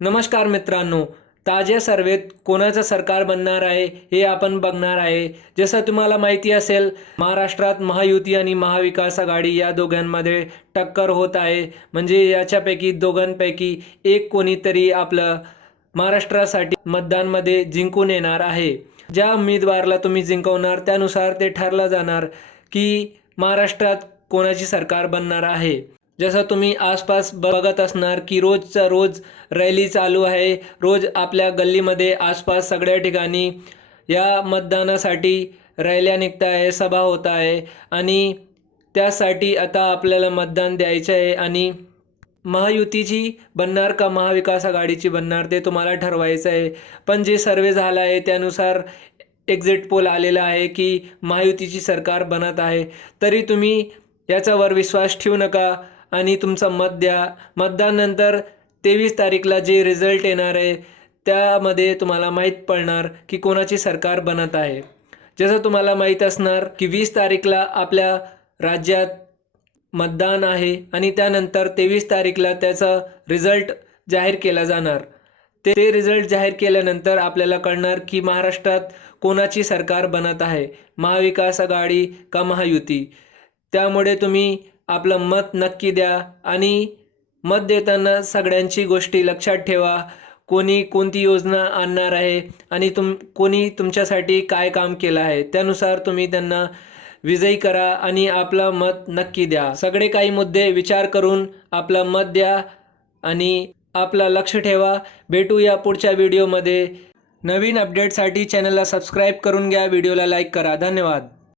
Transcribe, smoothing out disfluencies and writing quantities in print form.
नमस्कार मित्रांनो, ताज्या सर्वेत कोणाचं सरकार बनणार आहे हे आपण बघणार आहे। जसं तुम्हाला माहिती असेल, महाराष्ट्रात महायुती आणि महाविकास आघाडी या दोघांमध्ये टक्कर होत आहे। म्हणजे याच्यापैकी दोघांपैकी एक कोणीतरी आपलं महाराष्ट्रासाठी मतदानमध्ये जिंकून येणार आहे। ज्या उमेदवाराला तुम्ही जिंकवणार त्यानुसार ते ठरलं जाणार की महाराष्ट्रात कोणाची सरकार बनणार आहे। जसं तुम्ही आसपास बघत असणार की रोजच्या रोज रॅली चालू आहे। रोज आपल्या गल्लीमध्ये आसपास सगळ्या ठिकाणी या मतदानासाठी रॅल्या निघत आहे, सभा होत आहे आणि त्यासाठी आता आपल्याला मतदान द्यायचं आहे आणि महायुतीची बनणार का महाविकास आघाडीची बनणार ते तुम्हाला ठरवायचं आहे। पण जे सर्वे झाला आहे त्यानुसार एक्झिट पोल आलेला आहे की महायुतीची सरकार बनत आहे। तरी तुम्ही याच्यावर विश्वास ठेवू नका आणि तुमचं मत द्या। मतदानानंतर 23 तारीखला जे रिझल्ट येणार आहे त्यामध्ये तुम्हाला माहीत पडणार की कोणाची सरकार बनत आहे। जसं तुम्हाला माहीत असणार की 20 तारीखला आपल्या राज्यात मतदान आहे आणि त्यानंतर 23 तारीखला त्याचा रिझल्ट जाहीर केला जाणार। ते रिझल्ट जाहीर केल्यानंतर आपल्याला कळणार की महाराष्ट्रात कोणाची सरकार बनत आहे, महाविकास आघाडी का महायुती। त्यामुळे तुम्ही आपलं मत नक्की द्या आणि मत देताना सगळ्यांची गोष्टी लक्षात ठेवा। कोणी कोणती योजना आणणार आहे आणि कोणी तुमच्यासाठी काय काम केलं आहे त्यानुसार तुम्ही त्यांना विजयी करा आणि आपलं मत नक्की द्या। सगळे काही मुद्दे विचार करून आपलं मत द्या आणि आपलं लक्ष ठेवा। भेटूया पुढच्या व्हिडिओमध्ये। नवीन अपडेटसाठी चॅनलला सबस्क्राईब करून घ्या, व्हिडिओला लाईक करा। धन्यवाद।